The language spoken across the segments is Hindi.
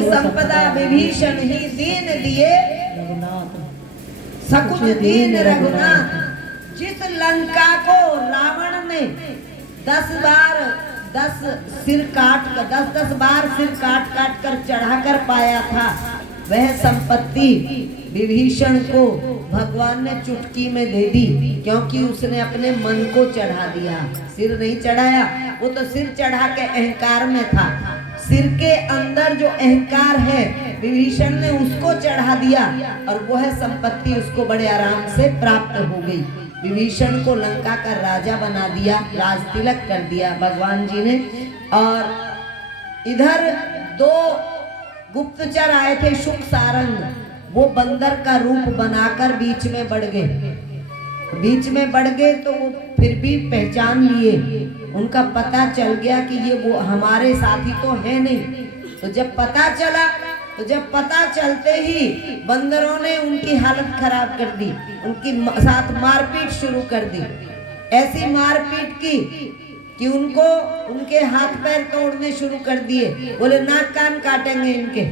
संपदा विभीषण ही दीन दिए सकुच दीन रघुनाथ। जिस लंका को रावण ने 10 बार 10 सिर काट कर 10 बार सिर काट काट कर चढ़ा कर पाया था, वह संपत्ति विभीषण को भगवान ने चुटकी में दे दी, क्योंकि उसने अपने मन को चढ़ा दिया। सिर नहीं चढ़ाया, वो तो सिर चढ़ा के अहंकार में था। सिर के अंदर जो अहंकार है विभीषण ने उसको चढ़ा दिया और वह संपत्ति उसको बड़े आराम से प्राप्त हो गई। विभीषण को लंका का राजा बना दिया, राज तिलक कर दिया भगवान जी ने। और इधर 2 गुप्तचर आए थे, शुक सारंग, वो बंदर का रूप बनाकर बीच में बढ़ गए। बीच में बढ़ गए तो वो फिर भी पहचान लिए, उनका पता चल गया कि ये वो हमारे साथी तो है नहीं। तो जब पता चलते ही बंदरों ने उनकी हालत खराब कर दी, उनकी साथ मारपीट शुरू कर दी। ऐसी मारपीट की कि उनको उनके हाथ पैर तोड़ने शुरू कर दिए। बोले नाक कान काटेंगे इनके।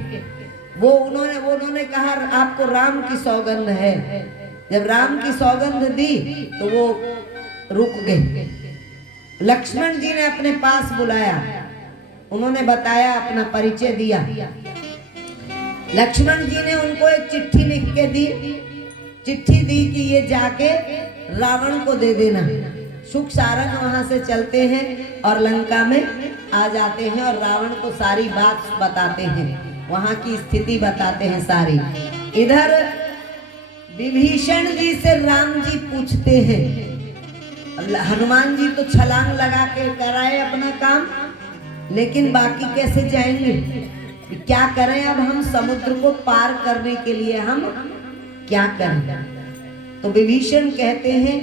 वो उन्होंने कहा आपको राम की सौगंध है। जब राम की सौगंध दी तो वो रुक गए। लक्ष्मण जी ने अपने पास बुलाया, उन्होंने बताया, अपना परिचय दिया। लक्ष्मण जी ने उनको एक चिट्ठी लिख के दी, चिट्ठी दी कि ये जाके रावण को दे देना। शुक सारंग वहां से चलते हैं और लंका में आ जाते हैं और रावण को सारी बात बताते हैं, वहां की स्थिति बताते हैं सारी। इधर विभीषण जी से राम जी पूछते हैं, हनुमान जी तो छलांग लगा के कराए अपना काम, लेकिन बाकी कैसे जाएंगे, क्या करें अब हम समुद्र को पार करने के लिए हम क्या करें। तो विभीषण कहते हैं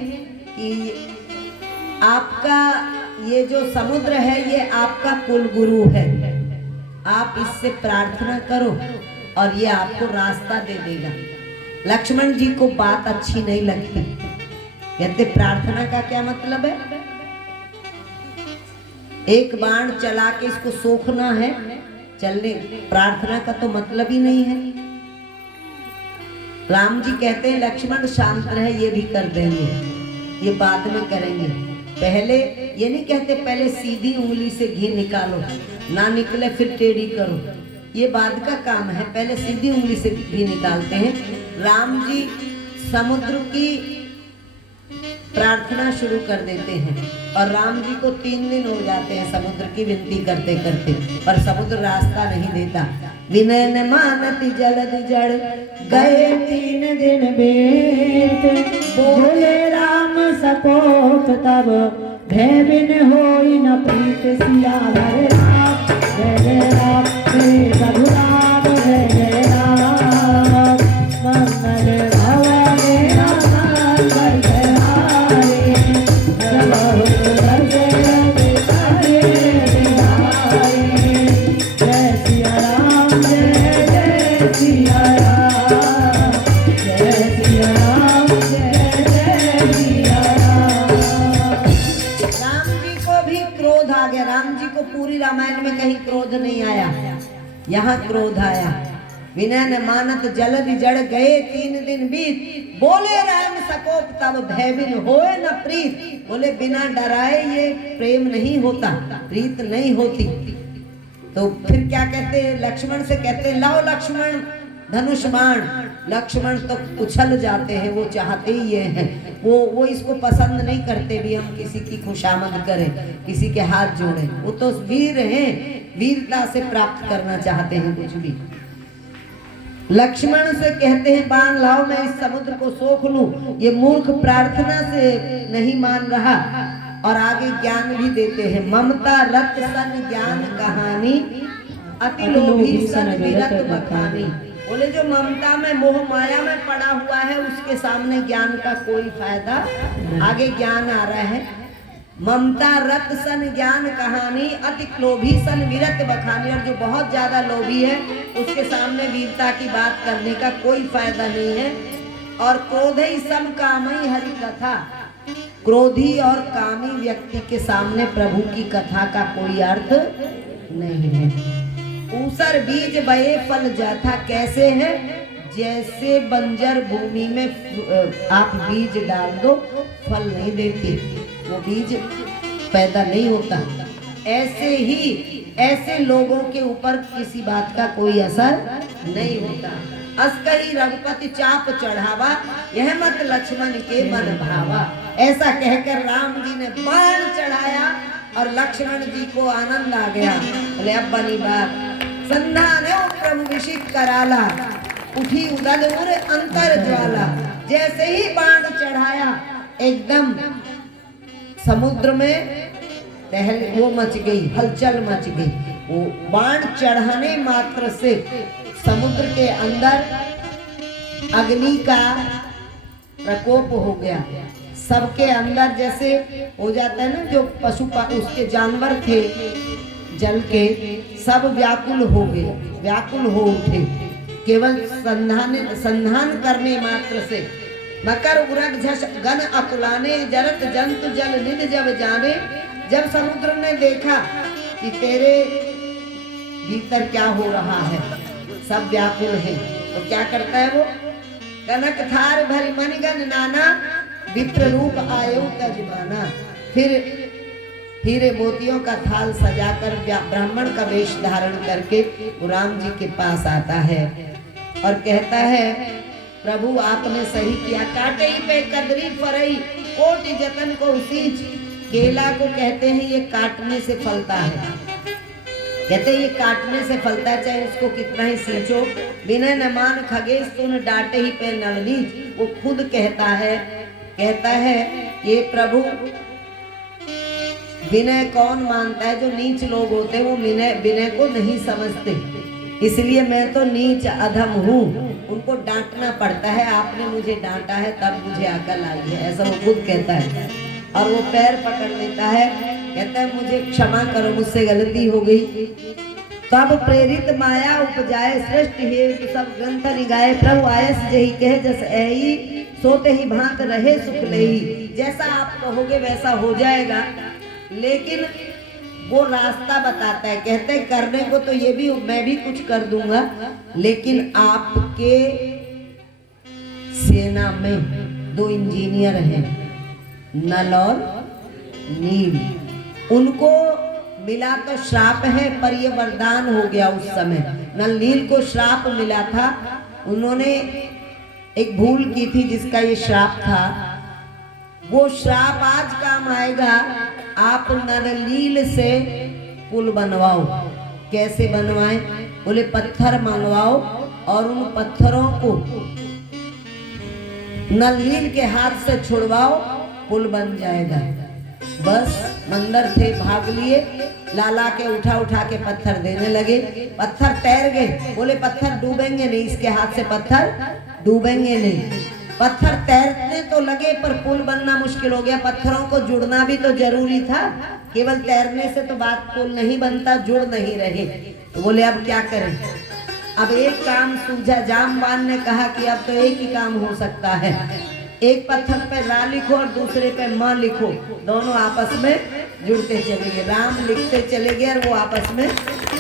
कि आपका ये जो समुद्र है ये आपका कुल गुरु है, आप इससे प्रार्थना करो और ये आपको रास्ता दे देगा। लक्ष्मण जी को बात अच्छी नहीं लगती, कहते प्रार्थना का क्या मतलब है, एक बाण चला के इसको सोखना है, चलने प्रार्थना का तो मतलब ही नहीं है। राम जी कहते हैं लक्ष्मण शांत रहे, ये भी कर देंगे, ये बाद में करेंगे। पहले ये नहीं कहते पहले सीधी उंगली से घी निकालो, ना निकले फिर टेढ़ी करो, ये बाद का काम है, पहले सीधी उंगली से घी निकालते हैं। राम जी समुद्र की प्रार्थना शुरू कर देते हैं और राम जी को 3 दिन हो जाते हैं समुद्र की विनती करते करते, पर समुद्र रास्ता नहीं देता। विनय न मानति जलद जड़ गए 3 दिन बीत, बोले राम सकोप तब भय बिन होई न प्रीत। सिया हरे राम जय राम रघुराम जय राम, मंगल भवन राम जय हरे, जय सिया राम जय सिया राम, जय सिया राम जय सिया राम। राम जी को भी क्रोध आ गया, राम जी को पूरी रामायण में कहीं क्रोध नहीं आया, यहाँ क्रोध आया। विनय न मानत जलद जड़ गए 3 दिन बीत, बोले राम सकोप तब भय बिन होए न प्रीत। बोले बिना डराए ये प्रेम नहीं होता, प्रीत नहीं होती। तो फिर क्या कहते, लक्ष्मण से कहते लाओ लक्ष्मण धनुष बाण। लक्ष्मण तो उछल जाते हैं, वो चाहते ही ये हैं, वो इसको पसंद नहीं करते भी हम किसी की खुशामद करें, किसी के हाथ जोड़ें। वो तो वीर हैं, वीरता से प्राप्त करना चाहते हैं कुछ भी। लक्ष्मण से कहते हैं बाण लाओ, मैं इस समुद्र को सोख लूं। ये मूर्ख प्रार्थना से नहीं मान रहा और आगे ज्ञान भी देते हैं। ममता रत सन ज्ञान कहानी, अति लोभी सन विरत बखानी। बोले जो ममता में मोह माया में पड़ा हुआ है उसके सामने ज्ञान का कोई फायदा। आगे ज्ञान आ रहा है, ममता रत सन ज्ञान कहानी, अति लोभी सन विरत बखानी। और जो बहुत ज्यादा लोभी है उसके सामने वीरता की बात करने का कोई फायदा नहीं है। और क्रोधई सम कामई हरि कथा, क्रोधी और कामी व्यक्ति के सामने प्रभु की कथा का कोई अर्थ नहीं है। ऊसर बीज बये फल जाथा। कैसे है? जैसे बंजर भूमि में आप बीज डाल दो, फल नहीं देती, वो बीज पैदा नहीं होता। ऐसे ही ऐसे लोगों के ऊपर किसी बात का कोई असर नहीं होता। अस्कही रघुपति चाप चढ़ावा, यह मत लक्ष्मण के मन भावा। ऐसा कहकर राम जी ने बाण चढ़ाया और लक्ष्मण जी को आनंद आ गया। बोले अब बनी बात, संधान है प्रभु विषित कराला, उठी उदल उर अंतर ज्वाला। जैसे ही बाण चढ़ाया एकदम समुद्र में वो मच गई, हलचल मच गई। वो बाण चढ़ाने मात्र से समुद्र के अंदर अग्नि का प्रकोप हो गया। सबके अंदर जैसे हो जाता है ना, जो पशु उसके जानवर थे जल के, सब व्याकुल हो गए, व्याकुल हो उठे। केवल संधान करने मात्र से मकर उरग झस गन अकुलाने, जरत जंतु जल निध जब जाने। जब समुद्र ने देखा कि तेरे भीतर क्या हो रहा है, सब व्याकुल है, तो क्या करता है वो? कनक थार भरी मणिगण नाना, विप्र रूप आयो तजमाना। फिर हीरे मोतियों का थाल सजाकर ब्राह्मण का वेश धारण करके राम जी के पास आता है और कहता है, प्रभु आपने सही किया। काटे ही पे कदरी फरई, कोटि जतन को सींच। केला को कहते हैं ये काटने से फलता है, कहते हैं ये काटने से फलता है, चाहे उसको कितना ही सींचो। विनय न मान खगेश तुन डांटे ही पे नलनीच। वो खुद कहता है ये प्रभु विनय कौन मानता है? जो नीच लोग होते हैं वो विनय को नहीं समझते, इसलिए मैं तो नीच अधम हूँ, उनको डांटना पड़ता है। आपने मुझे डांटा है तब मुझे अकल आई है, ऐसा वो खुद कहता है। और वो पैर पकड़ लेता है, कहता है मुझे क्षमा करो, मुझसे गलती हो गई। तब प्रेरित माया उपजाए, श्रेष्ठ हे सब ग्रंथ निगाए। प्रभु आयस जही कहे जस ऐही, सोते ही भांत रहे सुख लेही। जैसा आप कहोगे वैसा हो जाएगा, लेकिन वो रास्ता बताता है। कहते हैं करने को तो ये भी मैं भी कुछ कर दूंगा, लेकिन आपके सेना में 2 इंजीनियर हैं, नल और नील। उनको मिला तो श्राप है, पर ये वरदान हो गया उस समय। नल नील को श्राप मिला था, उन्होंने एक भूल की थी जिसका ये श्राप था। वो श्राप आज काम आएगा। आप नल से पुल बनवाओ। कैसे बनवाएं? बोले पत्थर मंगवाओ और उन पत्थरों को नल के हाथ से छुड़वाओ, पुल बन जाएगा। बस मंदिर थे, भाग लिए, लाला के उठा के पत्थर देने लगे। पत्थर तैर गए। बोले पत्थर डूबेंगे नहीं, इसके हाथ से पत्थर डूबेंगे नहीं। पत्थर तैरने तो लगे पर पुल बनना मुश्किल हो गया। पत्थरों को जुड़ना भी तो जरूरी था, केवल तैरने से तो बात पुल नहीं बनता, जुड़ नहीं रहे। तो बोले अब क्या करें? अब एक काम सूझा। जामवान ने कहा कि अब तो एक ही काम हो सकता है, एक पत्थर पे रा लिखो और दूसरे पे मां लिखो, दोनों आपस में जुड़ते चले गए। राम लिखते चले गए और वो आपस में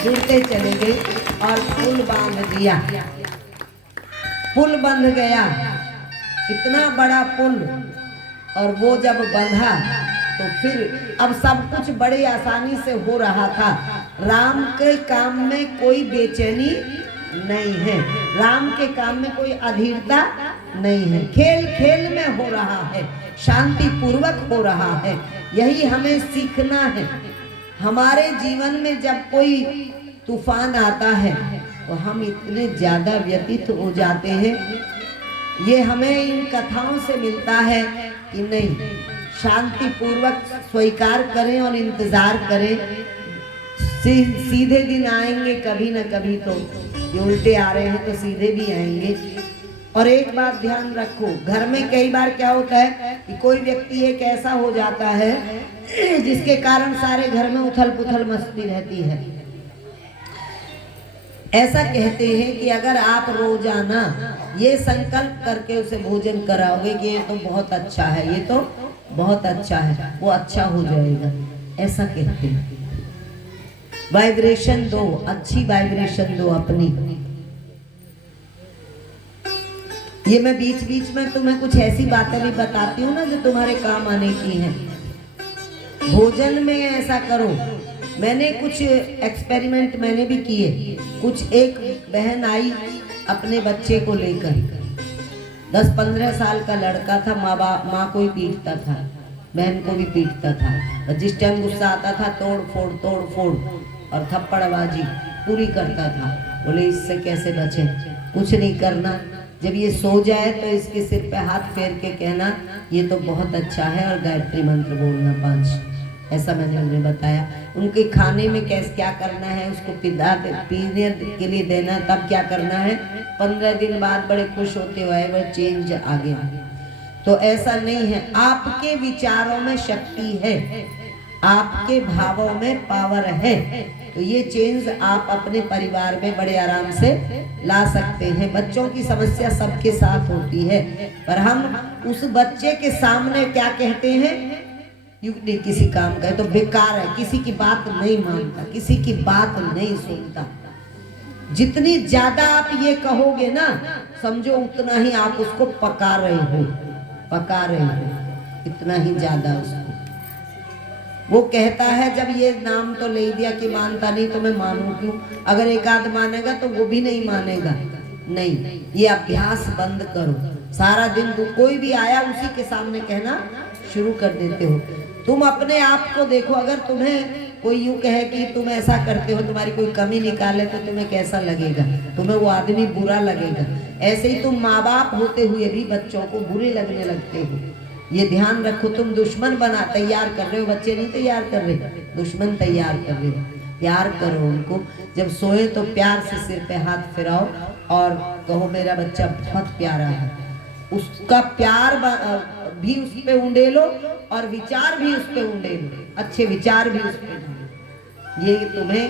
जुड़ते चले गए और पुल बांध दिया। पुल बंध गया, इतना बड़ा पुल। और वो जब बंधा तो फिर अब सब कुछ बड़े आसानी से हो रहा था। राम के काम में कोई बेचैनी नहीं है, राम के काम में कोई अधीरता नहीं है। खेल खेल में हो रहा है, शांति पूर्वक हो रहा है। यही हमें सीखना है। हमारे जीवन में जब कोई तूफान आता है तो हम इतने ज्यादा व्यतीत हो जाते हैं। ये हमें इन कथाओं से मिलता है कि नहीं, शांति पूर्वक स्वीकार करें और इंतजार करें। सीधे दिन आएंगे कभी न कभी, तो ये उल्टे आ रहे हैं तो सीधे भी आएंगे। और एक बात ध्यान रखो, घर में कई बार क्या होता है कि कोई व्यक्ति एक ऐसा हो जाता है जिसके कारण सारे घर में उथल पुथल मस्ती रहती है। ऐसा कहते हैं कि अगर आप रोजाना ये संकल्प करके उसे भोजन कराओगे कि ये तो बहुत अच्छा है, ये तो बहुत अच्छा है, वो अच्छा हो जाएगा, ऐसा कहते हैं। वाइब्रेशन दो, अच्छी वाइब्रेशन दो अपनी। ये मैं बीच बीच में तुम्हें कुछ ऐसी बातें भी बताती हूँ ना जो तुम्हारे काम आने की हैं। भोजन में ऐसा करो। मैंने कुछ एक्सपेरिमेंट मैंने भी किए। कुछ एक बहन आई अपने बच्चे को लेकर, 10-15 साल का लड़का था, माँ को ही पीटता था, बहन को भी पीटता था, और जिस टाइम गुस्सा आता था तोड़ फोड़ और थप्पड़बाजी पूरी करता था। बोले इससे कैसे बचे? कुछ नहीं करना, जब ये सो जाए तो इसके सिर पे हाथ फेर के कहना ये तो बहुत अच्छा है, और गायत्री मंत्र बोलना 5। ऐसा मैंने उन्हें बताया। उनके खाने में कैसे क्या करना है, उसको पीने के लिए देना, तब क्या करना है। 15 दिन बाद बड़े खुश होते हुए वो चेंज आ गया। तो ऐसा नहीं है, आपके विचारों में शक्ति है, आपके भावों में पावर है। तो ये चेंज आप अपने परिवार में बड़े आराम से ला सकते हैं। बच्चों की समस्या सबके साथ होती है, पर हम उस बच्चे के सामने क्या कहते हैं, युक्ति किसी काम का है तो बेकार है, किसी की बात नहीं मानता, किसी की बात नहीं सुनता। जितनी ज्यादा आप ये कहोगे ना, समझो उतना ही आप उसको पका रहे हो, इतना ही ज्यादा उसको। वो कहता है जब ये नाम तो ले दिया कि मानता नहीं तो मैं मानूं क्यों? अगर एक आध मानेगा तो वो भी नहीं मानेगा। नहीं, ये अभ्यास बंद करो। सारा दिन कोई भी आया उसी के सामने कहना शुरू कर देते हो। तुम अपने आप को देखो, अगर तुम्हें कोई यूं कहे कि तुम ऐसा करते हो, तुम्हारी कोई कमी निकाले तो तुम्हें कैसा लगेगा? तुम्हें वो आदमी बुरा लगेगा। ऐसे ही तुम माँ बाप होते हुए भी बच्चों को बुरे लगने लगते हो। ये ध्यान रखो। तुम दुश्मन तैयार कर रहे हो, बच्चे नहीं तैयार कर रहे, दुश्मन तैयार कर रहे हो। प्यार करो उनको, जब सोए तो प्यार से सिर पे हाथ फिराओ और कहो मेरा बच्चा बहुत प्यारा है। उसका प्यार भी उस पे उंडेलो और विचार भी उस पे उंडेलो, अच्छे विचार भी उस पे। ये तुम्हें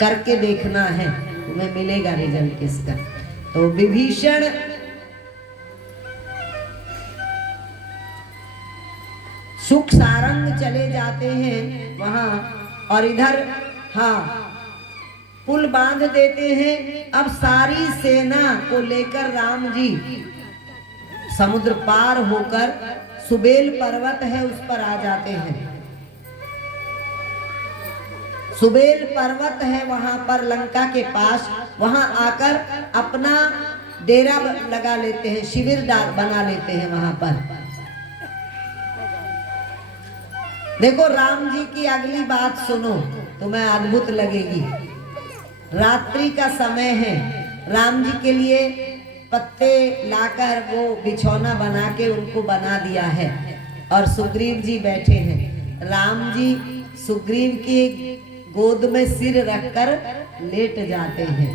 करके देखना है, तुम्हें मिलेगा रिजल्ट इसका। तो विभीषण सुख सारंग चले जाते हैं वहां, और इधर पुल बांध देते हैं। अब सारी सेना को लेकर राम जी समुद्र पार होकर सुबेल पर्वत है उस पर आ जाते हैं। सुबेल पर्वत है वहां पर लंका के पास, वहां आकर अपना डेरा लगा लेते हैं, शिविर बना लेते हैं वहां पर। देखो राम जी की अगली बात सुनो, तुम्हें अद्भुत लगेगी। रात्रि का समय है, राम जी के लिए पत्ते लाकर वो बिछौना बना के उनको बना दिया है, और सुग्रीव जी बैठे हैं। राम जी सुग्रीव की गोद में सिर रखकर लेट जाते हैं,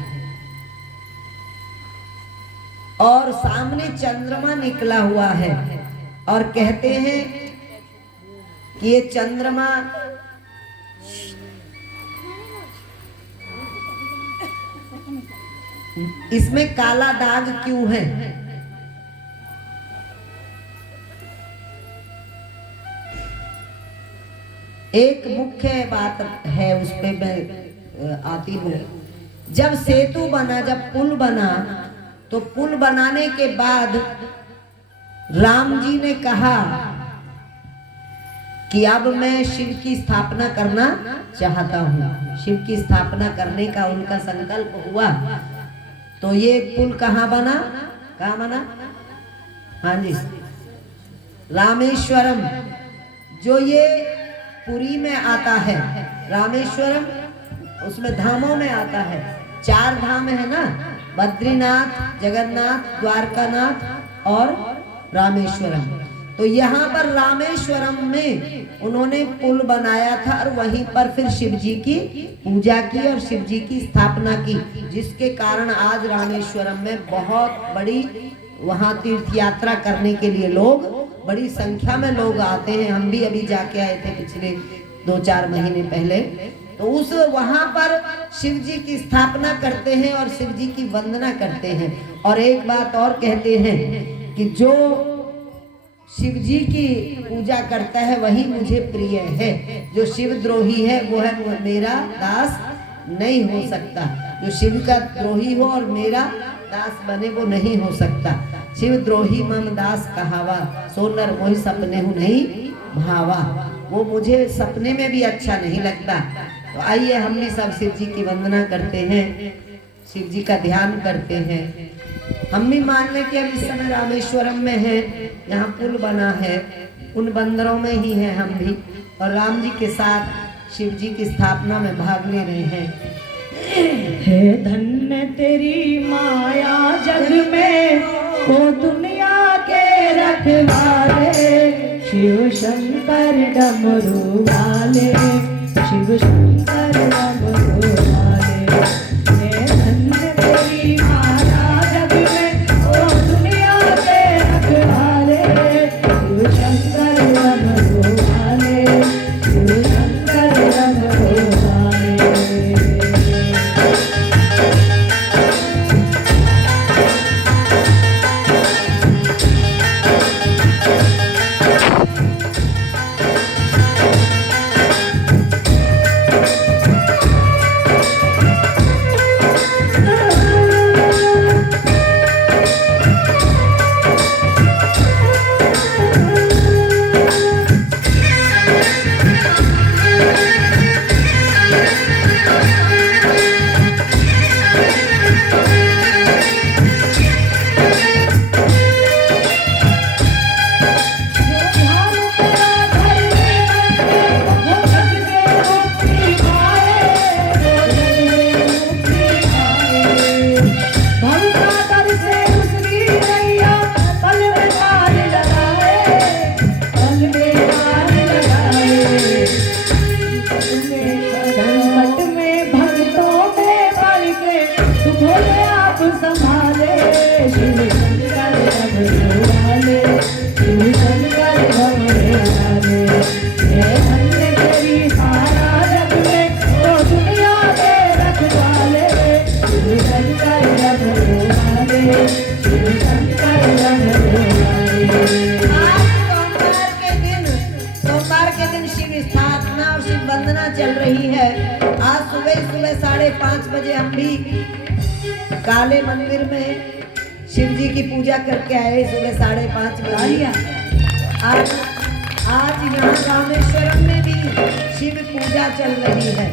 और सामने चंद्रमा निकला हुआ है, और कहते हैं कि ये चंद्रमा इसमें काला दाग क्यों है? एक मुख्य बात है, उस पे मैं आती हूँ। जब सेतु बना, जब पुल बना, तो पुल बनाने के बाद राम जी ने कहा कि अब मैं शिव की स्थापना करना चाहता हूँ। शिव की स्थापना करने का उनका संकल्प हुआ। तो ये पुल कहाँ बना? कहाँ बना? हाँ जी, रामेश्वरम। जो ये पुरी में आता है, रामेश्वरम उसमें धामों में आता है। 4 धाम है ना, बद्रीनाथ, जगन्नाथ, द्वारकानाथ और रामेश्वरम। तो यहाँ पर रामेश्वरम में उन्होंने पुल बनाया था, और वहीं पर फिर शिव जी की पूजा की और शिव जी की स्थापना की, जिसके कारण आज रामेश्वरम में बहुत बड़ी वहाँ तीर्थ यात्रा करने के लिए लोग, बड़ी संख्या में लोग आते हैं। हम भी अभी जाके आए थे पिछले 2-4 महीने पहले। तो उस वहाँ पर शिव जी की स्थापना करते हैं और शिव जी की वंदना करते हैं। और एक बात और कहते हैं कि जो शिव जी की पूजा करता है वही मुझे प्रिय है। जो शिव द्रोही है वो है मेरा दास नहीं हो सकता। जो शिव का द्रोही हो और मेरा दास बने वो नहीं हो सकता। शिव द्रोही मम दास कहावा, सोनर मोहि सपने हूँ नहीं भावा। वो मुझे सपने में भी अच्छा नहीं लगता। तो आइए हम भी सब शिव जी की वंदना करते हैं, शिव जी का ध्यान करते हैं। हम भी मान लें कि हम इस समय रामेश्वरम में हैं, यहाँ पुल बना है, उन बंदरों में ही हैं हम भी, और राम जी के साथ शिव जी की स्थापना में भाग ले रहे हैं। हे धन्य तेरी माया जग में, ओ दुनिया के रखवाले, शिव शंकर डमरू वाले, शिव शंकर डमरू वाले। हे धन्य तेरी माया जग में, ओ दुनिया के रखवाले, शिव शंकर डमरू वाले, शिव शंकर डमरू वाले। चल रही है। आज सुबह सुबह 5:30 बजे हम भी काले मंदिर में शिव जी की पूजा करके आए। सुबह 5:30 बजे आज यहाँ रामेश्वरम में भी शिव पूजा चल रही है।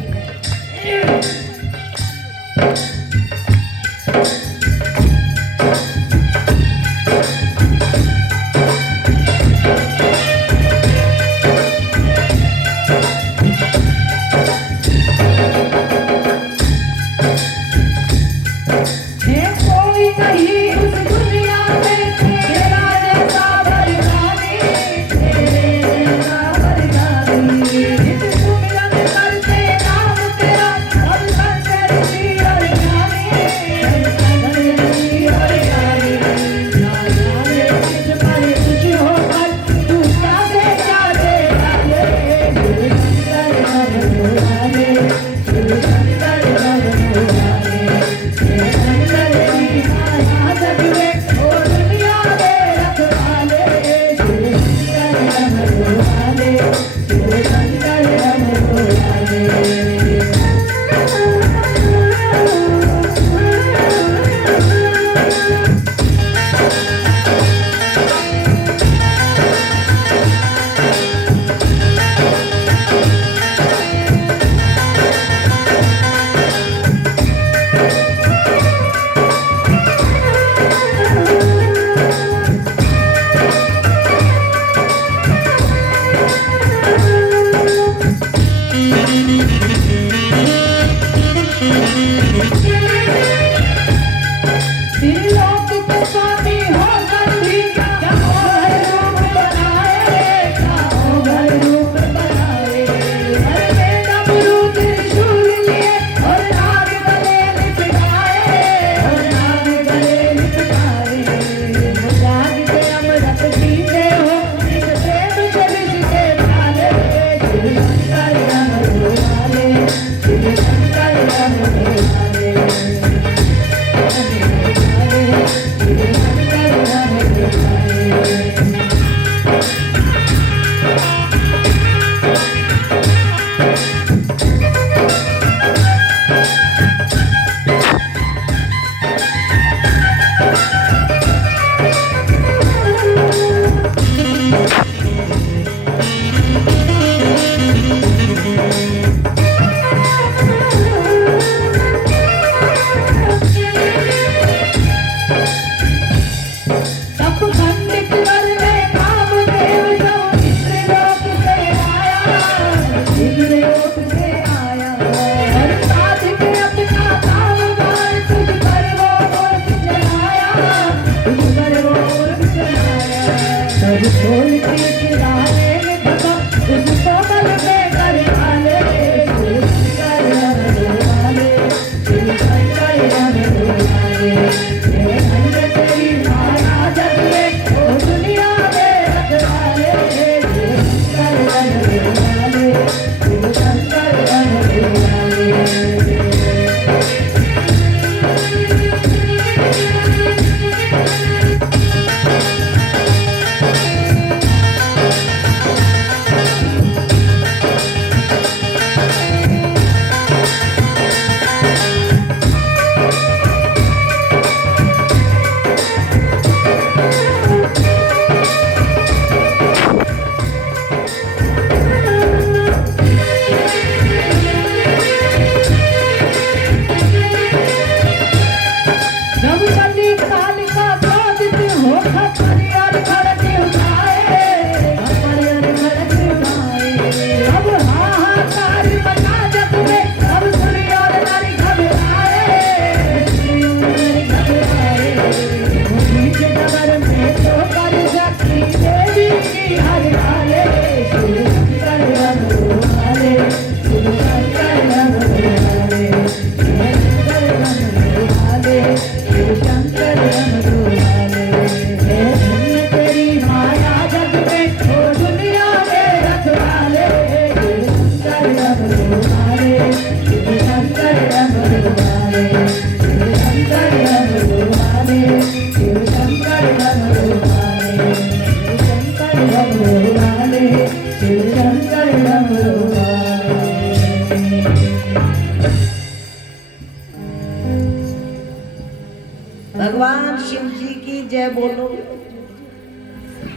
भगवान शिव जी की जय बोलो।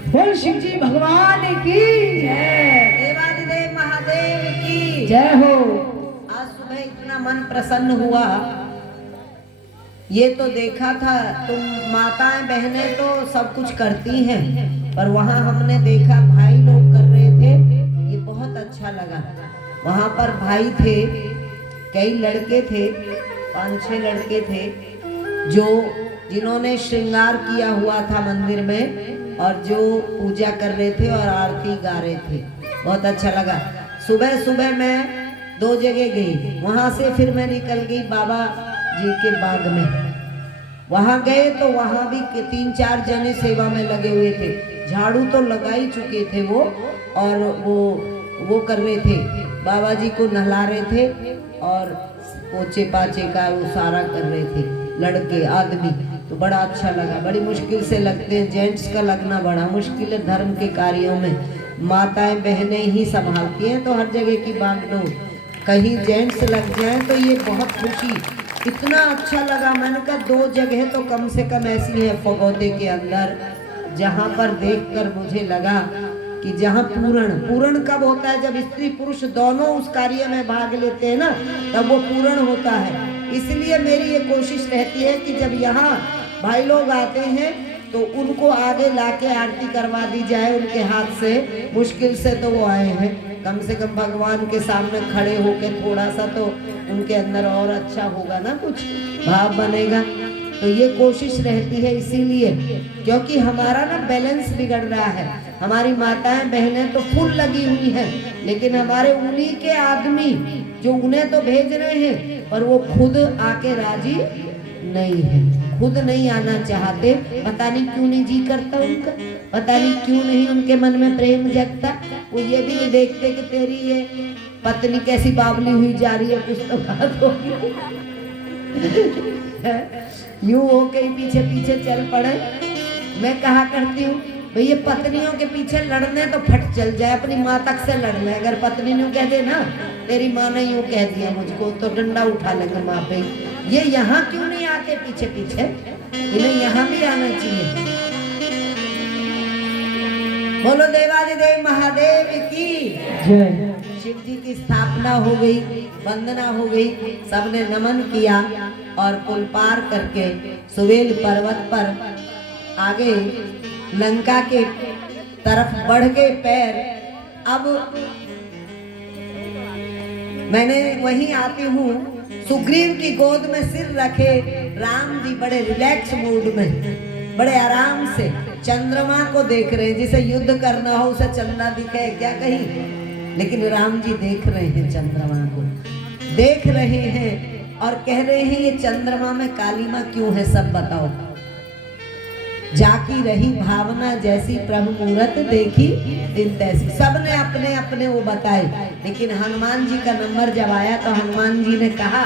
बोल शिव जी भगवान की जय। देवादिदेव महादेव की जय हो। आज सुबह इतना मन प्रसन्न हुआ, ये तो देखा था तुम माताएं बहनें तो सब कुछ करती हैं, पर वहाँ हमने देखा भाई लोग कर रहे थे, ये बहुत अच्छा लगा। वहाँ पर भाई थे, कई लड़के थे, 5-6 लड़के थे जिन्होंने श्रृंगार किया हुआ था मंदिर में और जो पूजा कर रहे थे और आरती गा रहे थे। बहुत अच्छा लगा। सुबह सुबह मैं 2 जगह गई, वहाँ से फिर मैं निकल गई बाबा जी के बाग में। वहाँ गए तो वहाँ भी 3-4 जने सेवा में लगे हुए थे। झाड़ू तो लगा ही चुके थे वो, और वो कर रहे थे, बाबा जी को नहला रहे थे और पोछे पाछे का वो सारा कर रहे थे, लड़के आदमी। तो बड़ा अच्छा लगा। बड़ी मुश्किल से लगते हैं, जेंट्स का लगना बड़ा मुश्किल है धर्म के कार्यों में। माताएं बहनें ही संभालती हैं, तो हर जगह की बागडोर, कहीं जेंट्स लग जाए तो ये बहुत खुशी। इतना अच्छा लगा। मैंने कहा 2 जगह तो कम से कम ऐसी है फगोते के अंदर जहाँ पर देखकर मुझे लगा कि जहाँ पूर्ण कब होता है, जब स्त्री पुरुष दोनों उस कार्य में भाग लेते हैं ना, तब वो पूर्ण होता है। इसलिए मेरी ये कोशिश रहती है कि जब यहाँ भाई लोग आते हैं तो उनको आगे लाके आरती करवा दी जाए उनके हाथ से। मुश्किल से तो वो आए हैं, कम से कम भगवान के सामने खड़े होके थोड़ा सा तो उनके अंदर और अच्छा होगा ना, कुछ भाव बनेगा। तो ये कोशिश रहती है, इसीलिए क्योंकि हमारा ना बैलेंस बिगड़ रहा है। हमारी माताएं बहनें तो फुल लगी हुई हैं, लेकिन हमारे उन्हीं के आदमी जो उन्हें तो भेज रहे हैं पर वो खुद आके राजी नहीं है, खुद नहीं आना चाहते। पता नहीं क्यों नहीं जी करता उनका, पता नहीं क्यों नहीं उनके मन में प्रेम जगता। वो ये भी नहीं देखते कि तेरी ये पत्नी कैसी बावली हुई जा रही है, कुछ तो बात होगी। यूं हो के पीछे पीछे चल पड़े। मैं कहा करती हूँ भैया पत्नियों के पीछे लड़ने तो फट चल जाए, अपनी माँ तक से लड़ ले। अगर पत्नी यूँ कह दे ना तेरी माँ ने यूँ कह दिया मुझको, तो डंडा उठा लेंगे माँ पे। ये यहाँ क्यों नहीं आते पीछे पीछे, इन्हें यहाँ भी आना चाहिए। बोलो देवादिदेव महादेव की जय। शिव जी की स्थापना हो गई, वंदना हो गई, सबने नमन किया और पुल पार करके सुवेल पर्वत पर आगे लंका के तरफ बढ़ गए पैर। अब मैंने वहीं आती हूँ, सुग्रीव की गोद में सिर रखे राम जी बड़े रिलैक्स मूड में, बड़े आराम से चंद्रमा को देख रहे हैं। जिसे युद्ध करना हो उसे चंद्रमा दिखे क्या कहीं, लेकिन राम जी देख रहे हैं, चंद्रमा को देख रहे हैं और कह रहे हैं ये चंद्रमा में कालीमा क्यों है, सब बताओ। जाकी रही भावना जैसी प्रभु मूरत देखी दिन तैसी। सबने अपने अपने वो बताए, लेकिन हनुमान जी का नंबर जब आया तो हनुमान जी ने कहा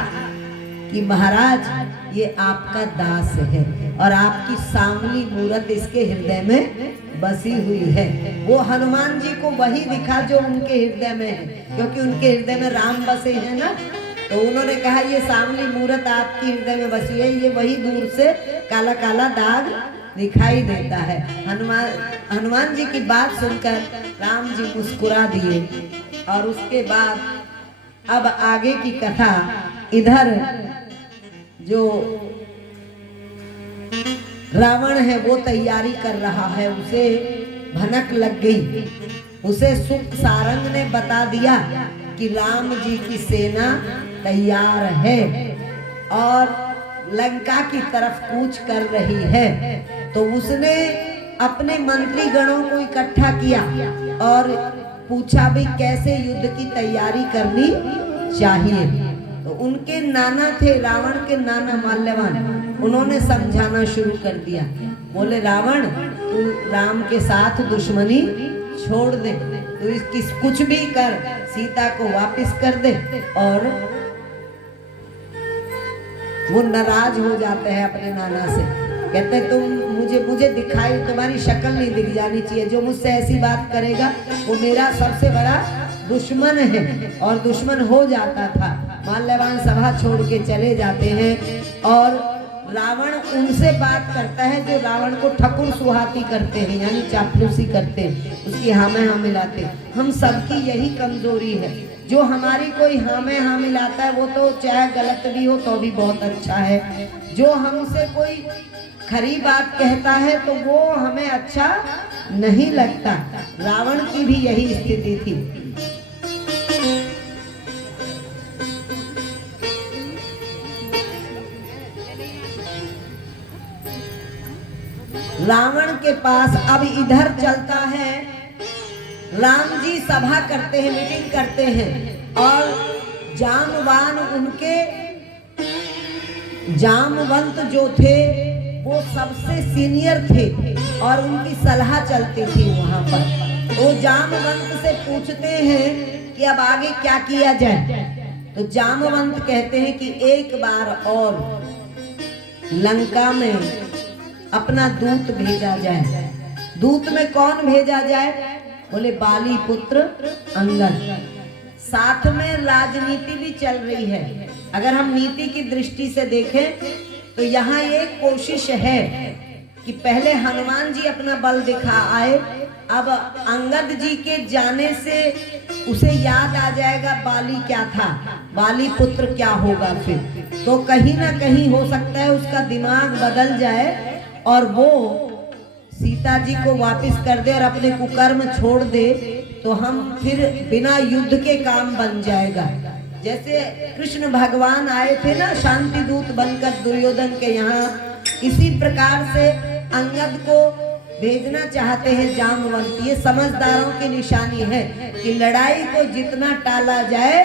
कि महाराज ये आपका दास है और आपकी सांवली मूरत इसके हृदय में बसी हुई है। वो हनुमान जी को वही दिखा जो उनके हृदय में है, क्योंकि उनके हृदय में राम बसे हैं ना। तो उन्होंने कहा ये सांवली मूरत आपकी हृदय में बसी है, ये वही दूर से काला काला दाग दिखाई देता है। हनुमान जी की बात सुनकर राम जी मुस्कुरा दिए। और उसके बाद अब आगे की कथा, इधर जो रावण है वो तैयारी कर रहा है, उसे भनक लग गई। उसे सुख सारंग ने बता दिया कि राम जी की सेना तैयार है और लंका की तरफ कूच कर रही है। तो उसने अपने मंत्री गणों को इकट्ठा किया और पूछा भी कैसे युद्ध की तैयारी करनी चाहिए। तो उनके नाना थे, रावण के नाना माल्यवान, उन्होंने समझाना शुरू कर दिया। बोले रावण तू राम के साथ दुश्मनी छोड़ दे, तू इसकी कुछ भी कर, सीता को वापस कर दे। और वो नाराज हो जाते हैं अपने नाना से, कहते तुम मुझे दिखाई, तुम्हारी शक्ल नहीं दिख जानी चाहिए। जो मुझसे ऐसी बात करेगा वो मेरा सबसे बड़ा दुश्मन है, और दुश्मन हो जाता था। माल्यवान सभा छोड़ के चले जाते हैं और रावण उनसे बात करता है जो रावण को ठकुर सुहाती करते हैं, यानी चापलूसी करते हैं, उसकी हाँ में हाँ मिलाते। हम सबकी यही कमजोरी है, जो हमारी कोई हाँ में हाँ मिलाता है वो तो चाहे गलत भी हो तो भी बहुत अच्छा है, जो हमसे कोई खरी बात कहता है तो वो हमें अच्छा नहीं लगता। रावण की भी यही स्थिति थी। रावण के पास अब इधर चलता है, राम जी सभा करते हैं, मीटिंग करते हैं, और जामवान उनके जामवंत जो थे वो सबसे सीनियर थे और उनकी सलाह चलती थी वहां पर। वो जामवंत से पूछते हैं कि अब आगे क्या किया जाए। तो जामवंत कहते हैं कि एक बार और लंका में अपना दूत भेजा जाए। दूत में कौन भेजा जाए? बोले बाली पुत्र अंगद। साथ में राजनीति भी चल रही है। अगर हम नीति की दृष्टि से देखें तो यहाँ एक कोशिश है कि पहले हनुमान जी अपना बल दिखा आए, अब अंगद जी के जाने से उसे याद आ जाएगा बाली क्या था, बाली पुत्र क्या होगा। फिर तो कहीं ना कहीं हो सकता है उसका दिमाग बदल जाए और वो सीता जी को वापस कर दे और अपने कुकर्म छोड़ दे, तो हम फिर बिना युद्ध के काम बन जाएगा। जैसे कृष्ण भगवान आए थे ना शांति दूत बनकर दुर्योधन के यहाँ, इसी प्रकार से अंगद को भेजना चाहते हैं जामवंत। ये समझदारों की निशानी है कि लड़ाई को जितना टाला जाए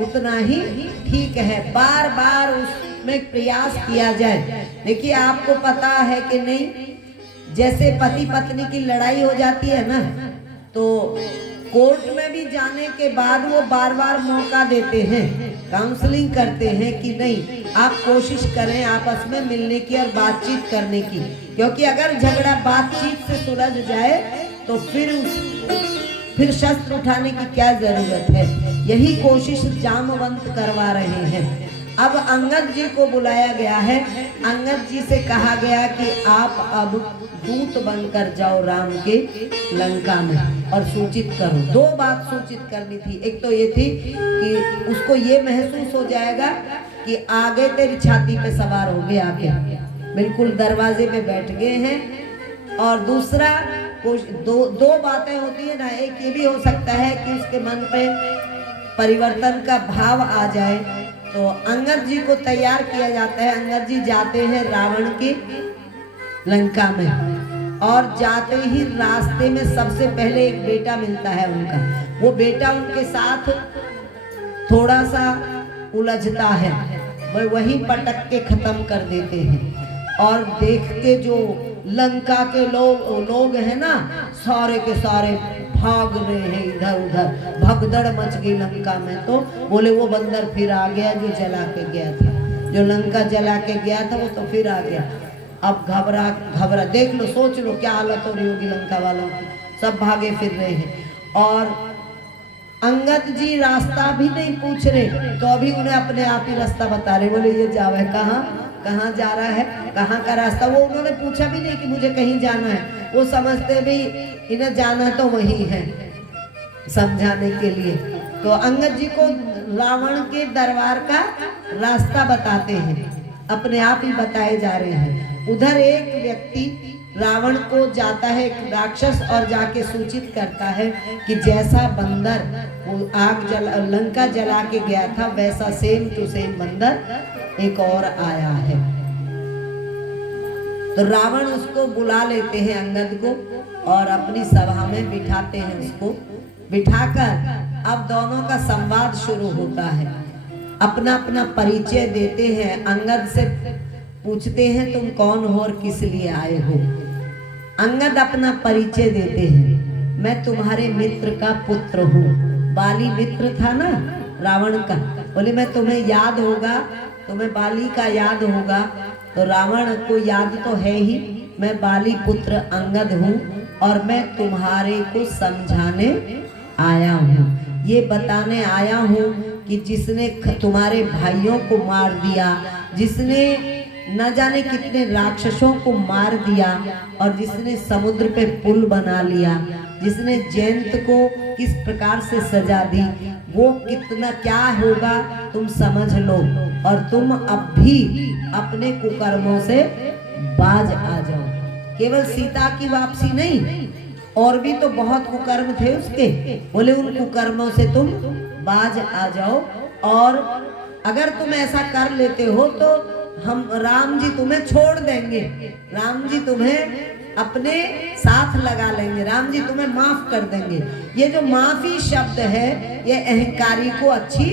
उतना ही ठीक है, बार बार उसमें प्रयास किया जाए। देखिए आपको पता है कि नहीं, जैसे पति पत्नी की लड़ाई हो जाती है ना, तो कोर्ट में भी जाने के बाद वो बार बार मौका देते हैं, काउंसलिंग करते हैं कि नहीं आप कोशिश करें आपस में मिलने की और बातचीत करने की, क्योंकि अगर झगड़ा बातचीत से सुलझ जाए तो फिर शस्त्र उठाने की क्या जरूरत है। यही कोशिश जामवंत करवा रहे हैं। अब अंगद जी को बुलाया गया है। अंगद जी से कहा गया कि आप अब दूत बनकर जाओ राम के लंका में और सूचित करो। दो बात सूचित करनी थी। एक तो ये थी कि उसको ये महसूस हो जाएगा कि आगे तेरी छाती पे सवार हो गए, आके बिल्कुल दरवाजे पे बैठ गए हैं। और दूसरा दो बातें होती है ना, एक ये भी हो सकता है कि उसके मन पे परिवर्तन का भाव आ जाए। तो अंगद जी को तैयार किया जाता है। अंगद जी जाते हैं रावण की लंका में, और जाते ही रास्ते में सबसे पहले एक बेटा मिलता है उनका। वो बेटा उनके साथ थोड़ा सा उलझता है, वही पटक के खत्म कर देते हैं। और देख के जो लंका के लोग हैं ना, सारे के सारे भाग रहे हैं इधर उधर, भगदड़ मच गई लंका में। तो बोले वो बंदर फिर आ गया जो जला के गया था, जो लंका जला के गया था वो तो फिर आ गया। अब घबरा देख लो, सोच लो क्या हालत हो रही होगी लंका वालों की, सब भागे फिर रहे हैं। और अंगद जी रास्ता भी नहीं पूछ रहे, तो अभी उन्हें अपने आप ही रास्ता बता रहे। बोले ये जाओ है, कहाँ जा रहा है, कहाँ का रास्ता। वो उन्होंने पूछा भी नहीं कि मुझे कहीं जाना है, वो समझते भी इन्हें जाना तो वही है, समझाने के लिए। तो अंगद जी को रावण के दरबार का रास्ता बताते हैं, अपने आप ही बताए जा रहे हैं। उधर एक व्यक्ति रावण को जाता है, एक राक्षस, और जाके सूचित करता है कि जैसा बंदर वो लंका जला के गया था, वैसा सेम टू सेम बंदर एक और आया है। तो रावण उसको बुला लेते हैं अंगद को और अपनी सभा में बिठाते हैं। उसको बिठाकर अब दोनों का संवाद शुरू होता है। अपना अपना परिचय देते हैं। अंगद से पूछते हैं तुम कौन हो और किस लिए आए हो। अंगद अपना परिचय देते हैं, मैं तुम्हारे मित्र का पुत्र हूँ। बाली मित्र था ना रावण का। बोले मैं तुम्हें याद होगा, तुम्हें बाली का याद होगा। तो रावण को याद तो है ही, मैं बाली पुत्र अंगद हूँ और मैं तुम्हारे को समझाने आया हूँ, ये बताने आया हूँ कि जिसने तुम्हारे भाइयों को मार दिया, जिसने न जाने कितने राक्षसों को मार दिया, और जिसने समुद्र पे पुल बना लिया, जिसने जयंत को किस प्रकार से सजा दी, वो कितना क्या होगा तुम समझ लो। और तुम अब भी अपने कुकर्मों से बाज आ जाओ। केवल सीता की वापसी नहीं, और भी तो बहुत कुकर्म थे उसके। बोले उन कुकर्मों से तुम बाज आ जाओ, और अगर तुम ऐसा कर लेते हो तो हम राम जी तुम्हें छोड़ देंगे, राम जी तुम्हें अपने साथ लगा लेंगे, राम जी तुम्हें माफ कर देंगे। ये जो माफी शब्द है ये अहंकारी को अच्छी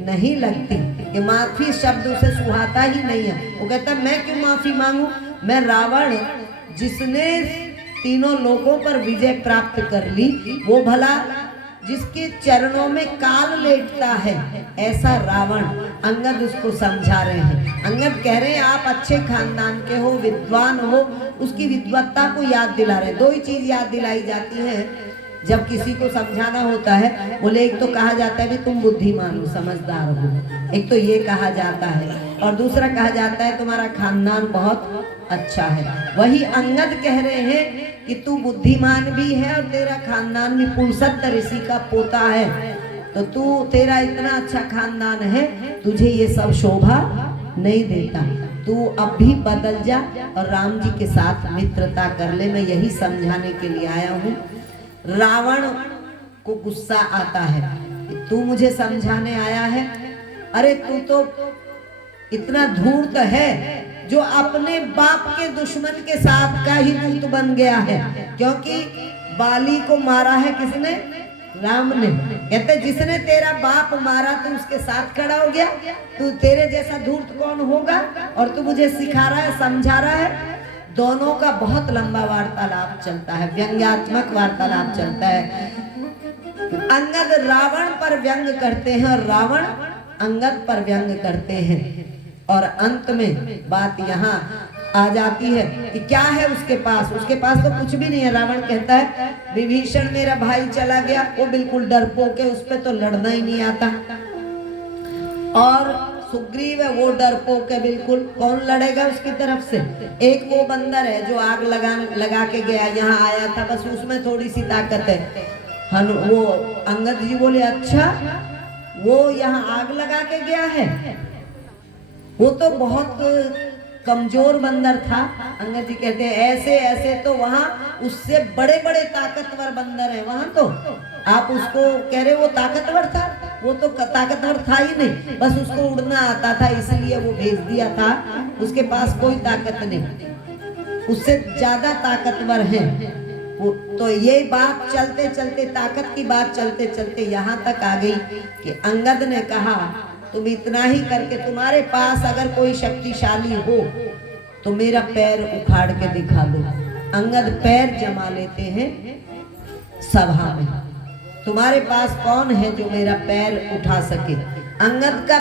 नहीं लगती, ये माफी शब्द उसे सुहाता ही नहीं है। वो कहता मैं क्यों माफी मांगू, मैं रावण जिसने तीनों लोगों पर विजय प्राप्त कर ली, वो भला जिसके चरणों में काल लेटता है, ऐसा रावण। अंगद उसको समझा रहे हैं, अंगद कह रहे हैं आप अच्छे खानदान के हो, विद्वान हो, उसकी विद्वत्ता को याद दिला रहे। दो ही चीज याद दिलाई जाती है जब किसी को समझाना होता है। बोले एक तो कहा जाता है कि तुम बुद्धिमान हो, समझदार हो, एक तो ये कहा जाता है, और दूसरा कहा जाता है तुम्हारा खानदान बहुत अच्छा है। वही अंगद कह रहे हैं कि तू बुद्धिमान भी है और तेरा खानदान भी पुरुषोत्तम ऋषि का पोता है, तो तू तेरा इतना अच्छा खानदान है, तुझे ये सब शोभा नहीं देता। तू अब भी बदल जा और राम जी के साथ मित्रता कर ले। मैं यही समझाने के लिए आया हूँ। रावण को गुस्सा आता है कि तू मुझे समझाने आया है, अरे तू तो इतना धूर्त है जो अपने बाप के दुश्मन के साथ का ही दूत बन गया है, क्योंकि बाली को मारा है किसने, राम ने। कहते जिसने तेरा बाप मारा तू उसके साथ खड़ा हो गया, तू तेरे जैसा धूर्त कौन होगा, और तू मुझे सिखा रहा है, समझा रहा है। दोनों का बहुत लंबा वार्तालाप चलता है, व्यंग्यात्मक वार्तालाप चलता है। अंगद रावण पर व्यंग करते हैं और रावण अंगद पर व्यंग करते हैं, और अंत में बात यहाँ आ जाती है कि क्या है उसके पास तो कुछ भी नहीं है। रावण कहता है विभीषण मेरा भाई चला गया, वो बिल्कुल डरपोक है, उस पर तो लड़ना ही नहीं आता, और सुग्रीव है वो डरपोक है बिल्कुल, कौन लड़ेगा उसकी तरफ से। एक वो बंदर है जो आग लगा के गया, यहाँ आया था, बस उसमें थोड़ी सी ताकत है। वो अंगद जी बोले अच्छा वो यहाँ आग लगा के गया है, वो तो बहुत कमजोर बंदर था। अंगद जी कहते हैं ऐसे ऐसे तो वहाँ उससे बड़े बड़े ताकतवर बंदर है वहाँ, तो आप उसको कह रहे वो ताकतवर था, वो तो ताकतवर था ही नहीं, बस उसको उड़ना आता था इसलिए वो भेज दिया था, उसके पास कोई ताकत नहीं, उससे ज्यादा ताकतवर है वो। तो ये बात चलते चलते, ताकत की बात चलते चलते यहाँ तक आ गई कि अंगद ने कहा तुम इतना ही करके, तुम्हारे पास अगर कोई शक्तिशाली हो तो मेरा पैर उखाड़ के दिखा दो। अंगद पैर जमा लेते हैं सभा में, तुम्हारे पास कौन है जो मेरा पैर उठा सके। अंगद का